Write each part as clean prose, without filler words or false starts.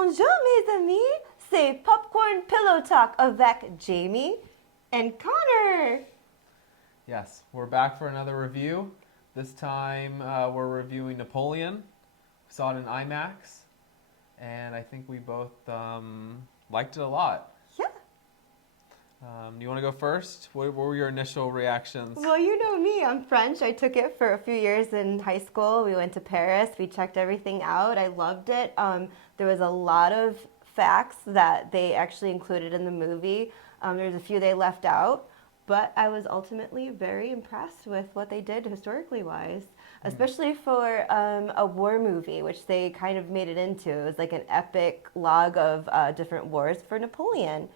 Bonjour, mes amis. C'est Popcorn Pillow Talk avec Jamie and Connor. Yes, we're back for another review. This time we're reviewing Napoleon. We saw it in IMAX, and I think we both liked it a lot. Yeah. Do you want to go first? What were your initial reactions? Well, you know me. I'm French. I took it for a few years in high school. We went to Paris. We checked everything out. I loved it. There was a lot of facts that they actually included in the movie. There's a few they left out. But I was ultimately very impressed with what they did historically wise, especially for a war movie, which they kind of made it into. It was like an epic log of different wars for Napoleon.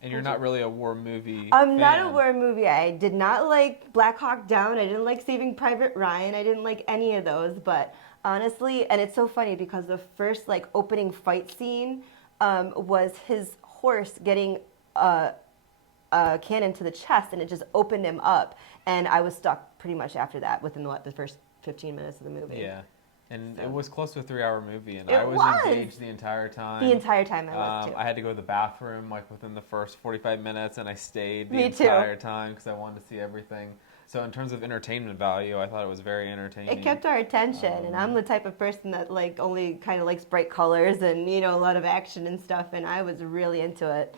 And you're not really a war movie I'm fan. not a war movie. I did not like Black Hawk Down. I didn't like Saving Private Ryan. I didn't like any of those. But honestly, and it's so funny because the first opening fight scene was his horse getting cannon to the chest, and it just opened him up, and I was stuck pretty much after that within the first 15 minutes of the movie. Yeah, and it was close to a 3-hour movie, and It I was was. engaged the entire time. The entire time I was too. I had to go to the bathroom within the first 45 minutes, and I stayed the Me too. entire time because I wanted to see everything. So in terms of entertainment value, I thought it was very entertaining. It kept our attention, and I'm the type of person that only kind of likes bright colors and a lot of action and stuff, and I was really into it.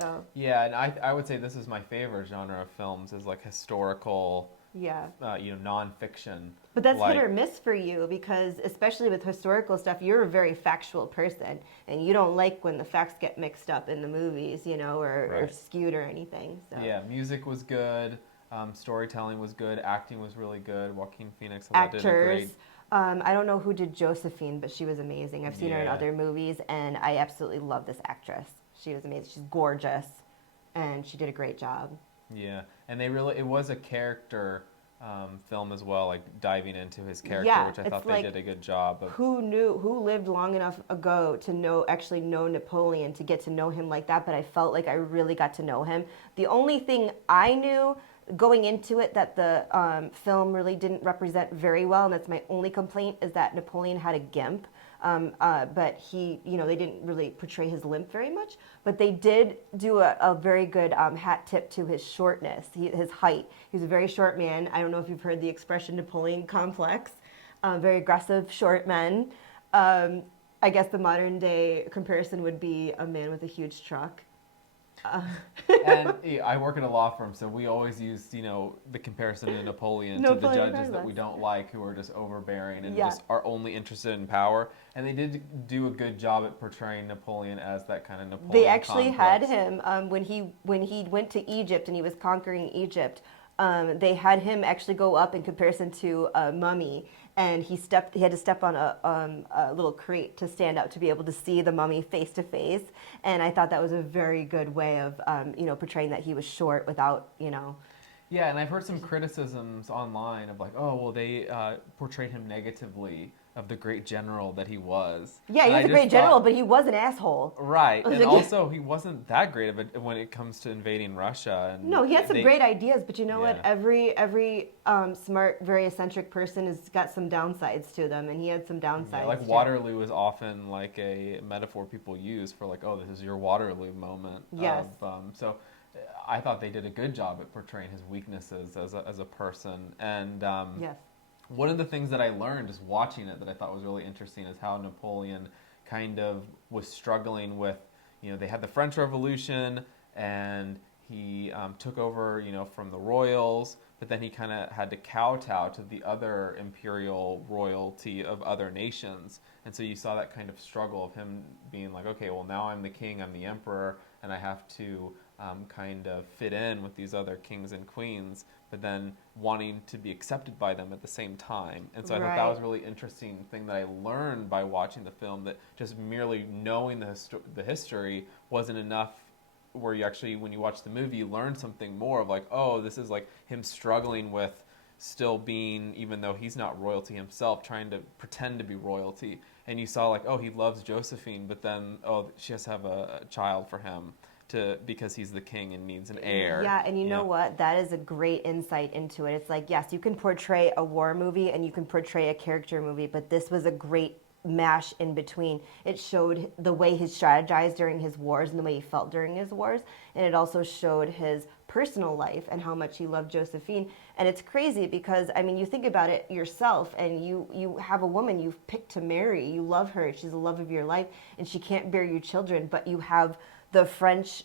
So Yeah, and I would say this is my favorite genre of films, is historical, yeah. nonfiction. But that's hit or miss for you because, especially with historical stuff, you're a very factual person, and you don't like when the facts get mixed up in the movies, or Right. skewed or anything. So. Yeah, music was good, storytelling was good, acting was really good. Joaquin Phoenix I thought did a great. Actors. I don't know who did Josephine, but she was amazing. I've seen her in Yeah. other movies, and I absolutely love this actress. She was amazing. She's gorgeous, and she did a great job. Yeah, and it was a character film as well, diving into his character, Yeah, which I it's thought they did a good job of. Who lived long enough ago to actually know Napoleon, to get to know him like that, but I felt like I really got to know him. The only thing I knew going into it that the film really didn't represent very well, and that's my only complaint, is that Napoleon had a gimp. But they didn't really portray his limp very much, but they did do a very good hat tip to his shortness, his height. He's a very short man. I don't know if you've heard the expression Napoleon complex, very aggressive, short men. I guess the modern day comparison would be a man with a huge truck. And I work at a law firm, so we always use, the comparison to Napoleon to the judges that we don't like, who are just overbearing and just are only interested in power. And they did do a good job at portraying Napoleon as that kind of Napoleon They actually complex. had him when he went to Egypt and he was conquering Egypt. They had him actually go up in comparison to a mummy, and he had to step on a little crate to stand up to be able to see the mummy face to face. And I thought that was a very good way of portraying that he was short without. Yeah, and I've heard some criticisms online of they portrayed him negatively of the great general that he was. Yeah, he And was I a just great general, thought- but he was an asshole. Right, and also he wasn't that great of it when it comes to invading Russia. And No, he had some great ideas, but you know what? Yeah. Every smart, very eccentric person has got some downsides to them, and he had some downsides. Yeah, too. Waterloo is often a metaphor people use for this is your Waterloo moment. Yes. So I thought they did a good job at portraying his weaknesses as a person. And Yes. one of the things that I learned just watching it that I thought was really interesting is how Napoleon kind of was struggling with, they had the French Revolution, and he took over, from the royals, but then he kind of had to kowtow to the other imperial royalty of other nations. And so you saw that kind of struggle of him being like, okay, well, now I'm the king, I'm the emperor, and I have to kind of fit in with these other kings and queens, but then wanting to be accepted by them at the same time. And so I thought that was a really interesting thing that I learned by watching the film, that just merely knowing the history wasn't enough, where you actually, when you watch the movie, you learn something more of this is him struggling with still being, even though he's not royalty himself, trying to pretend to be royalty. And you saw he loves Josephine, but then, she has to have a child for him. Because he's the king and needs an heir. Yeah, and you know what? That is a great insight into it. It's yes, you can portray a war movie and you can portray a character movie, but this was a great mash in between. It showed the way he strategized during his wars and the way he felt during his wars, and it also showed his personal life and how much he loved Josephine. And it's crazy because, I mean, you think about it yourself, and you have a woman you've picked to marry, you love her, she's the love of your life, and she can't bear you children, but you have the French,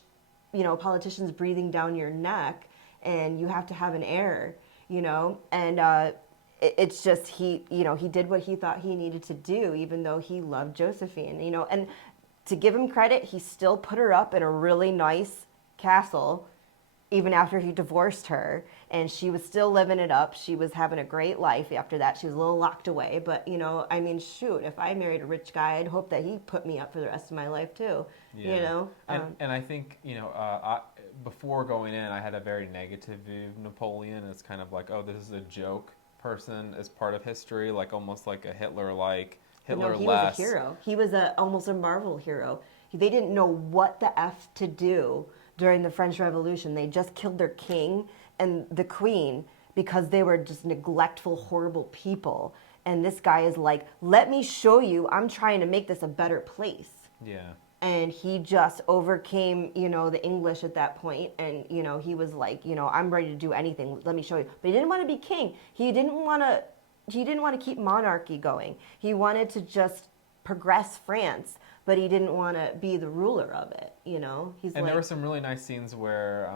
politicians breathing down your neck, and you have to have an heir, and it's just he did what he thought he needed to do, even though he loved Josephine, and to give him credit, he still put her up in a really nice castle even after he divorced her, and she was still living it up. She was having a great life after that. She was a little locked away, but I mean, shoot, if I married a rich guy, I'd hope that he put me up for the rest of my life too. Yeah. And I think before going in, I had a very negative view of Napoleon. It's kind of like, oh, this is a joke person as part of history, like almost like a Hitler-like, Hitler-less. He was a hero. He was almost a Marvel hero. They didn't know what the F to do during the French Revolution. They just killed their king and the queen because they were just neglectful, horrible people. And this guy is like, let me show you, I'm trying to make this a better place. Yeah. And he just overcame, the English at that point. And, he was like, I'm ready to do anything. Let me show you. But he didn't want to be king. He didn't want to keep monarchy going. He wanted to just progress France, but he didn't want to be the ruler of it, And there were some really nice scenes where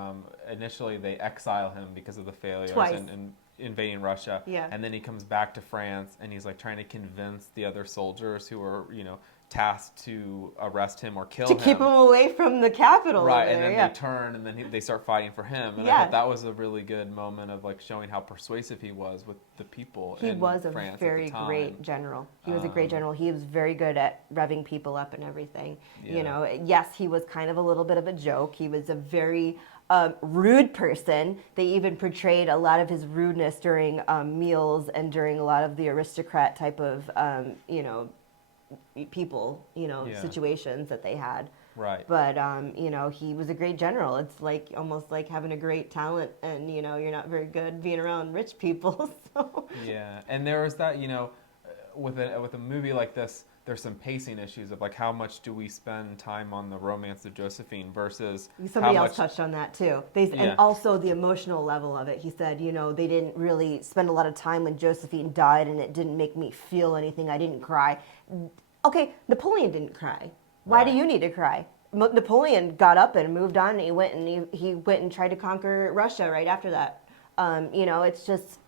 initially they exile him because of the failures and invading Russia. Yeah. And then he comes back to France and he's like trying to convince the other soldiers who are, tasked to arrest him or kill him. To keep him away from the capital. Right, and then they turn and then they start fighting for him. And I thought that was a really good moment of like showing how persuasive he was with the people in France at the time. He was a very great general. He was a great general. He was very good at revving people up and everything. Yeah. Yes, he was kind of a little bit of a joke. He was a very rude person. They even portrayed a lot of his rudeness during meals and during a lot of the aristocrat type of, people, situations that they had. Right. But, he was a great general. It's like almost like having a great talent and, you're not very good being around rich people. So. Yeah. And there was that, with a movie like this, there's some pacing issues of like how much do we spend time on the romance of Josephine versus somebody else touched on that too. And also the emotional level of it. He said, they didn't really spend a lot of time when Josephine died, and it didn't make me feel anything. I didn't cry. Okay, Napoleon didn't cry. Why do you need to cry? Napoleon got up and moved on, and he went and tried to conquer Russia right after that. It's just,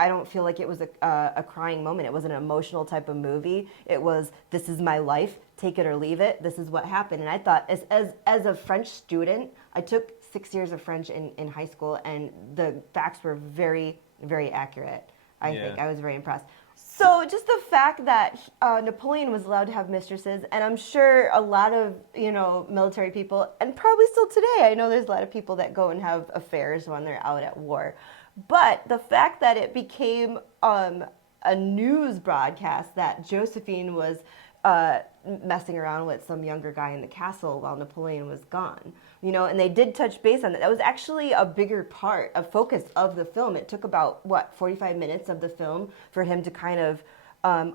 I don't feel like it was a crying moment. It was an emotional type of movie. It was, this is my life, take it or leave it. This is what happened. And I thought, as a French student, I took 6 years of French in high school, and the facts were very, very accurate. I think I was very impressed. So just the fact that Napoleon was allowed to have mistresses, and I'm sure a lot of, military people, and probably still today, I know there's a lot of people that go and have affairs when they're out at war. But the fact that it became a news broadcast that Josephine was messing around with some younger guy in the castle while Napoleon was gone, and they did touch base on that. That was actually a bigger part, a focus of the film. It took about, 45 minutes of the film for him to kind of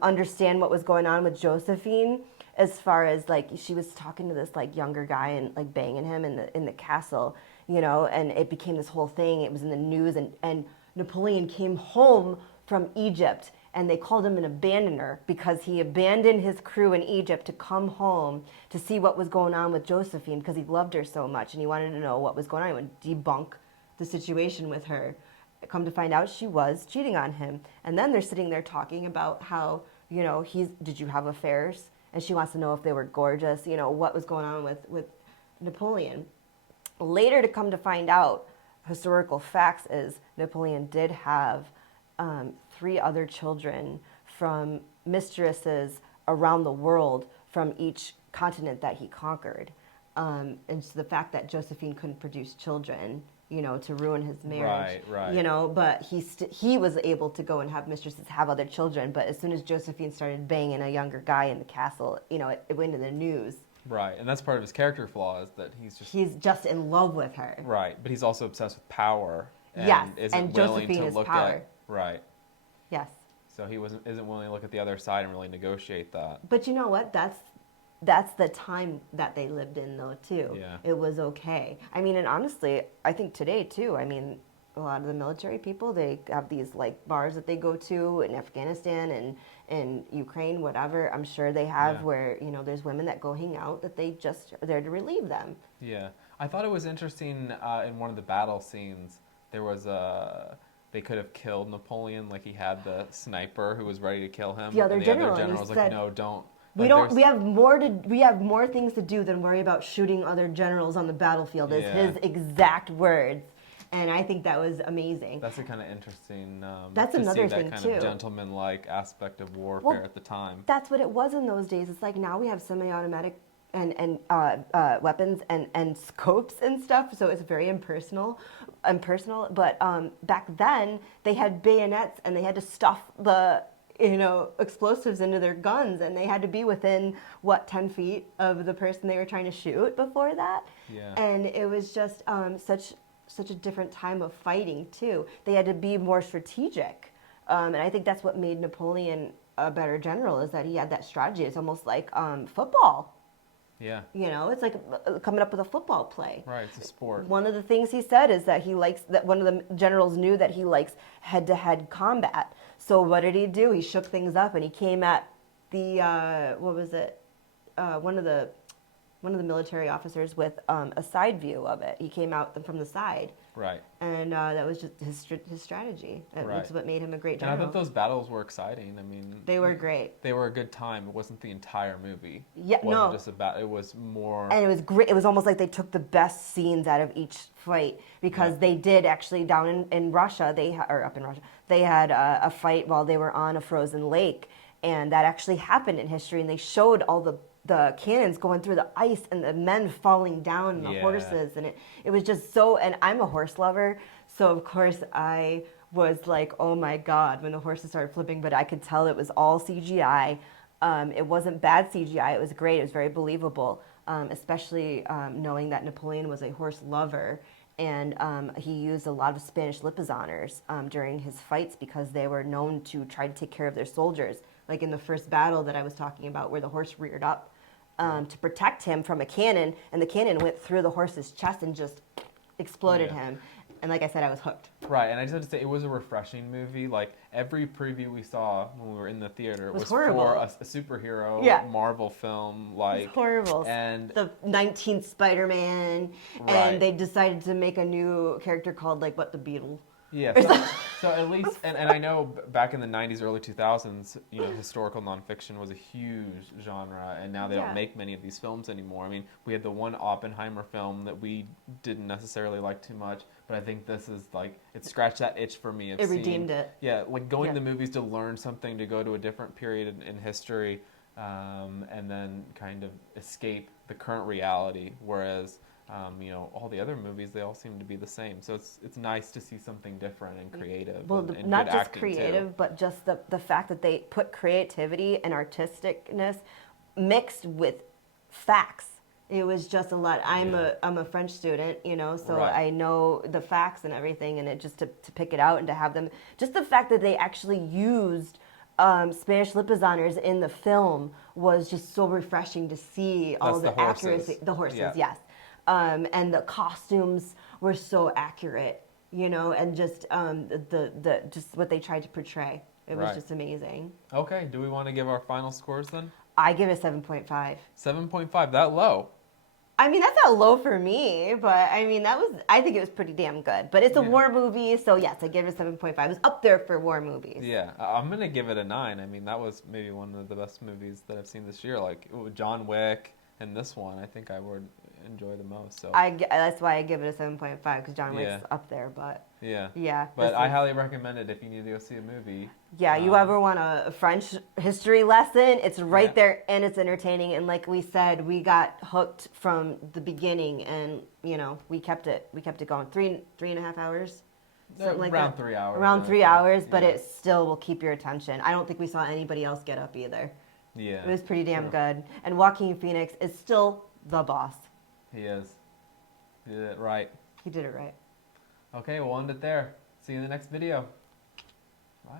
understand what was going on with Josephine, as far as like she was talking to this like younger guy and like banging him in the castle, and it became this whole thing. It was in the news, and Napoleon came home from Egypt, and they called him an abandoner because he abandoned his crew in Egypt to come home to see what was going on with Josephine because he loved her so much and he wanted to know what was going on. He would debunk the situation with her. Come to find out, she was cheating on him. And then they're sitting there talking about how, did you have affairs? And she wants to know if they were gorgeous, what was going on with Napoleon. Later, to come to find out, historical facts is Napoleon did have 3 other children from mistresses around the world from each continent that he conquered. And so the fact that Josephine couldn't produce children, to ruin his marriage. Right. But he was able to go and have mistresses have other children. But as soon as Josephine started banging a younger guy in the castle, it went in the news. Right, and that's part of his character flaw is that he's just in love with her. Right, but he's also obsessed with power. And yes, isn't and willing Josephine to is look power. at right. Yes. So he isn't willing to look at the other side and really negotiate that. But you know what? That's the time that they lived in, though, too. Yeah. It was okay. I mean, and honestly, I think today too. I mean, a lot of the military people, they have these like bars that they go to in Afghanistan and in Ukraine, whatever. I'm sure they have Yeah. where there's women that go hang out that they just are there to relieve them. Yeah, I thought it was interesting in one of the battle scenes. There was they could have killed Napoleon, like he had the sniper who was ready to kill him. The other and the general, other and he general was like, said, "No, don't." We Like, don't. there's- We have more things to do than worry about shooting other generals on the battlefield. Is Yeah. his exact words, and I think that was amazing. That's a kind of interesting. That's to another see thing, that kind too. of gentleman-like aspect of warfare Well, at the time. That's what it was in those days. It's like now we have semi-automatic and weapons and scopes and stuff, so it's very impersonal. But back then they had bayonets and they had to stuff the explosives into their guns, and they had to be within 10 feet of the person they were trying to shoot before that. Yeah. And it was just such a different time of fighting too. They had to be more strategic, and I think that's what made Napoleon a better general, is that he had that strategy. It's almost like football. Yeah. It's like coming up with a football play. Right. It's a sport. One of the things he said is that one of the generals knew that he likes head-to-head combat. So what did he do? He shook things up and he came at the one of the military officers with a side view of it. He came out from the side. Right. And that was just his strategy. That's Right. what made him a great And I general. thought those battles were exciting. I mean, They were great. They were a good time. It wasn't the entire movie. Yeah, It wasn't no. just about. It was more. And it was great. It was almost like they took the best scenes out of each fight, because Yeah. they did actually down in Russia. Or up in Russia, they had a fight while they were on a frozen lake, and that actually happened in history. And they showed all the cannons going through the ice and the men falling down and the Yeah. horses, and it was just so. And I'm a horse lover, so of course I was like, oh my god, when the horses started flipping. But I could tell it was all CGI. It wasn't bad CGI. It was great. It was very believable, especially knowing that Napoleon was a horse lover. And he used a lot of Spanish lipizzaners during his fights, because they were known to try to take care of their soldiers. Like in the first battle that I was talking about, where the horse reared up to protect him from a cannon, and the cannon went through the horse's chest and just exploded Yeah. him. And like I said, I was hooked. Right, and I just have to say, it was a refreshing movie. Like, every preview we saw when we were in the theater was was horrible. for a superhero Yeah. Marvel film. It Like, was horrible. And The 19th Spider-Man, Right. and they decided to make a new character called the Beetle. yeah, so at least, and I know back in the 90s, early 2000s, historical nonfiction was a huge genre, and now they Yeah. don't make many of these films anymore. I mean, we had the one Oppenheimer film that we didn't necessarily like too much, but I think this is like, it scratched that itch for me of It seeing, redeemed it. Yeah, like going Yeah. to the movies to learn something, to go to a different period in history, and then kind of escape the current reality, whereas all the other movies, they all seem to be the same. So it's nice to see something different and creative. Well, and not good just acting, creative, too. but just the fact that they put creativity and artisticness mixed with facts. It was just a lot. I'm a French student, so Right. I know the facts and everything, and it just to pick it out and to have them, just the fact that they actually used Spanish lipizzaners in the film was just so refreshing to see. All That's the the horses. accuracy, the horses, Yeah. yes. And the costumes were so accurate, and just the just what they tried to portray. It was Right. just amazing. Okay, do we want to give our final scores then? I give it a 7.5. 7.5, that low. I mean, that's not low for me, but I mean, I think it was pretty damn good. But it's a Yeah. war movie, so yes, I give it a 7.5. It was up there for war movies. Yeah, I'm going to give it a 9. I mean, that was maybe one of the best movies that I've seen this year. Like, John Wick and this one, I think I would enjoy the most. So That's why I give it a 7.5, because John Wick's Yeah. up there. But yeah. yeah. But this I is- highly recommend it if you need to go see a movie. Yeah, you ever want a French history lesson? It's right Yeah. there, and it's entertaining. And like we said, we got hooked from the beginning, and we kept it going. Three and a half hours, something like Around that. 3 hours. Around I 3 think. hours, but Yeah. it still will keep your attention. I don't think we saw anybody else get up either. Yeah. It was pretty damn true. good. And Joaquin Phoenix is still the boss. He is. He did it right. He did it right. Okay, we'll end it there. See you in the next video. Bye.